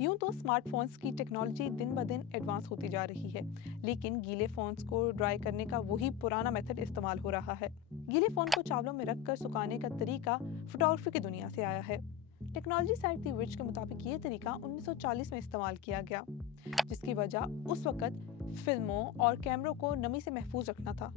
यूं तो स्मार्टफोन्स की टेक्नोलॉजी दिन ब दिन एडवांस होती जा रही है, लेकिन गीले फ़ोन्स को ड्राई करने का वही पुराना मेथड इस्तेमाल हो रहा है। गीले फ़ोन को चावलों में रखकर सुखाने का तरीका फोटोग्राफी की दुनिया से आया है। टेक्नोलॉजी साइट दी विच के मुताबिक ये तरीका 1940 में इस्तेमाल किया गया, जिसकी वजह उस वक्त फिल्मों और कैमरों को नमी से महफूज रखना था।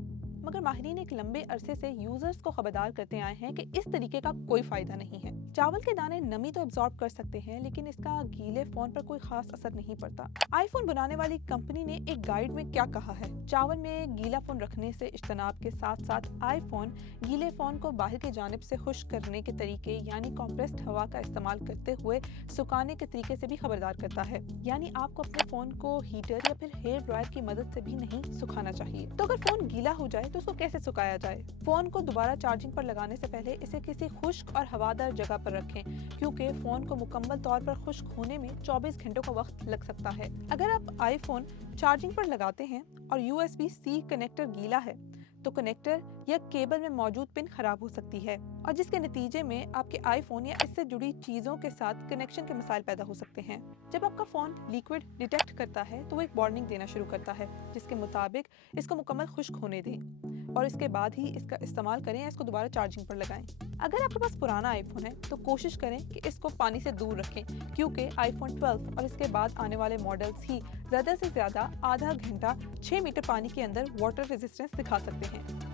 मगर माहिरीन एक लंबे अरसे से यूजर्स को खबरदार करते आए हैं कि इस तरीके का कोई फायदा नहीं है। चावल के दाने नमी तो एब्जॉर्ब कर सकते हैं, लेकिन इसका गीले फोन पर कोई खास असर नहीं पड़ता। आईफोन बनाने वाली कंपनी ने एक गाइड में क्या कहा है? चावल में गीला फोन रखने से इज्तनाब के साथ साथ आईफोन गीले फोन को बाहर की जानिब से खुश्क करने के तरीके यानी कॉम्प्रेस्ड हवा का इस्तेमाल करते हुए सुखाने के तरीके से भी खबरदार करता है। यानी आपको अपने फोन को हीटर या फिर हेयर ड्रायर की मदद से भी नहीं सुखाना चाहिए। तो अगर फोन गीला हो जाए तो उसको कैसे सुखाया जाए? फोन को दोबारा चार्जिंग पर लगाने से पहले इसे किसी खुश्क और हवादार जगह पर रखें, क्योंकि फोन को मुकम्मल तौर पर खुश्क होने में 24 घंटों का वक्त लग सकता है। अगर आप आईफोन चार्जिंग पर लगाते हैं और USB-C कनेक्टर गीला है, तो कनेक्टर या केबल में मौजूद पिन खराब हो सकती है और जिसके नतीजे में आपके आईफोन या इससे जुड़ी चीज़ों के साथ कनेक्शन के मसाइल पैदा हो सकते हैं। जब आपका फ़ोन लिक्विड डिटेक्ट करता है तो वो एक वार्निंग देना शुरू करता है, जिसके मुताबिक इसको मुकम्मल खुश्क होने दें और इसके बाद ही इसका इस्तेमाल करें या इसको दोबारा चार्जिंग पर लगाएं। अगर आपके पास पुराना आईफोन है तो कोशिश करें कि इसको पानी से दूर रखें, क्योंकि आईफोन 12 और इसके बाद आने वाले मॉडल्स ही ज़्यादा से ज़्यादा आधा घंटा 6 मीटर पानी के अंदर वाटर रेजिस्टेंस दिखा सकते हैं।